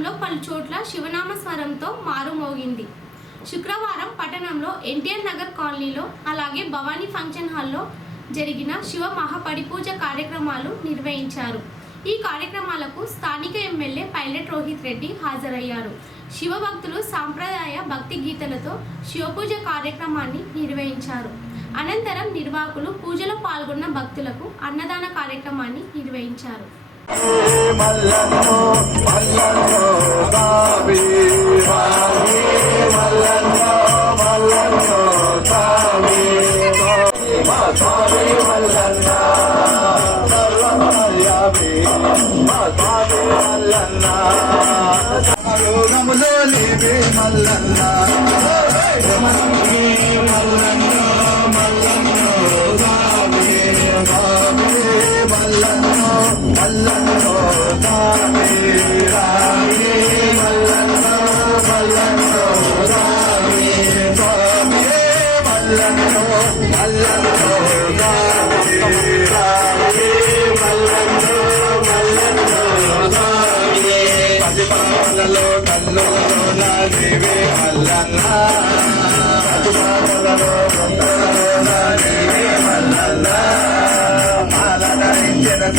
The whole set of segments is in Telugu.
పట్టణంలో పలు చోట్ల శివనామ స్వరంతో మారుమోగింది శుక్రవారం పట్టణంలో ఎన్టీఆర్ నగర్ కాలనీలో అలాగే భవానీ ఫంక్షన్ హాల్లో జరిగిన శివ మహాపడిపూజ కార్యక్రమాలు నిర్వహించారు. ఈ కార్యక్రమాలకు స్థానిక ఎమ్మెల్యే పైలట్ రోహిత్ రెడ్డి హాజరయ్యారు. శివభక్తులు సాంప్రదాయ భక్తి గీతలతో శివపూజ కార్యక్రమాన్ని నిర్వహించారు. అనంతరం నిర్వాహకులు పూజలో పాల్గొన్న భక్తులకు అన్నదాన కార్యక్రమాన్ని నిర్వహించారు. మల్లన్నో మల్లన్నో స్వామి స్వామి మల్లన్నో మల్లన్నో స్వామి మల్లన్న మల్లన్న మల్లన్న స్వామి స్వామి మల్లన్నో మల్లన్నో స్వామి రామి మల్లన్నో మల్లన్నో స్వామి స్వామి మల్లన్నో మల్లన్నో స్వామి రామి మల్లన్నో మల్లన్నో స్వామి పది పాలలో కన్నులలో నా దేవే మల్లన్న పది పాలలో కన్నులలో నా దేవే మల్లన్న మాలనరించిన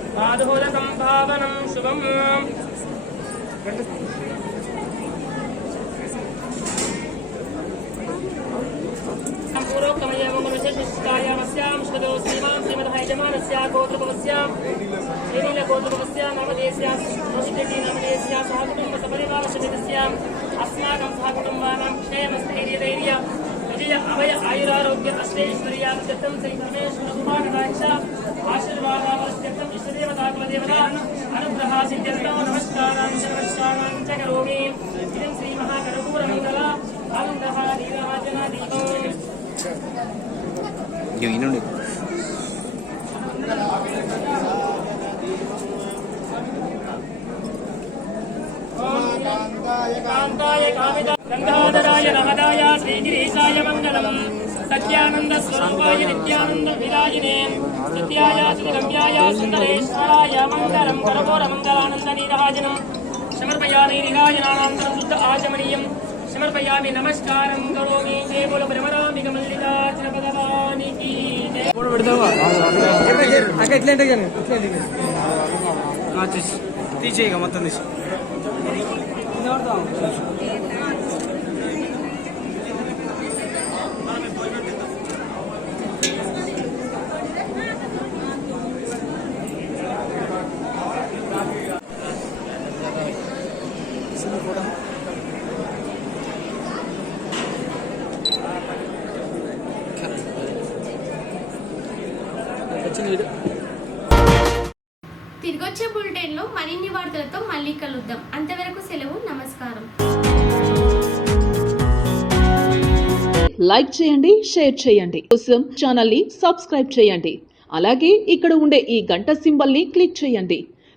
పాపక్షే గ్రంథి భ్రమరాంబికా మల్లికార్య స్వామి పాదోద సంభావనం శుభం पूर्वोक्तमयममनुशशिष्टायामस्यां श्वतो श्रीमां श्रीमतः यजमानस्या गोत्रपवस्यां श्रीनीलगोत्रपवस्या नामधेयस्यां रोहितरेड्डी नामधेयस्या सह कुटुम्बसपरिवारसमेतस्याम् अस्माकं सह कुटुम्बानां क्षेमस्थैर्यधैर्य विजय अभय आयुरारोग्य अष्टैश्वर्यात्यर्थं श्री परमेश्वरभगवानराक्ष అనుగ్రహ సిద్ధ్యస్తో నమస్కారం సర్వశ్రాణం చ కరోమి ఇదం శ్రీ మహాకర్పూరమంగళ ఆనందః దీనవాచన దీపం ఇవి నుండి కాంతాయ కామిత గంగాధరాయ నమదాయ శ్రీగిరీశాయ మంగళం సత్యానంద స్వరూపాయ నిత్యానంద విరాజినే. సత్యాయ శ్రీరమ్యాయ సుందరేశ్వరాయ మంగళం కరపూర మంగళానంద నీరాజనం. సమర్పయామి నిరాజనానంతరం శుద్ధ ఆచమనీయం. సమర్పయామి నమస్కారం కరోమి. జయ బోల భ్రమరాంబిక మల్లికార్జున భగవానికి జయ అక్క ఎట్లా అంటే కానీ ఎట్లా అంటే తీసేయక మొత్తం తీసి తిరిగొచ్చే బులెటిన్లో మరిన్ని వార్తలతో మళ్ళీ కలుద్దాం. అంతవరకు సెలవు నమస్కారం. లైక్ చేయండి షేర్ చేయండి. కోసం ఛానల్ని సబ్స్క్రైబ్ చేయండి. అలాగే ఇక్కడ ఉండే ఈ గంట సింబల్ని క్లిక్ చేయండి.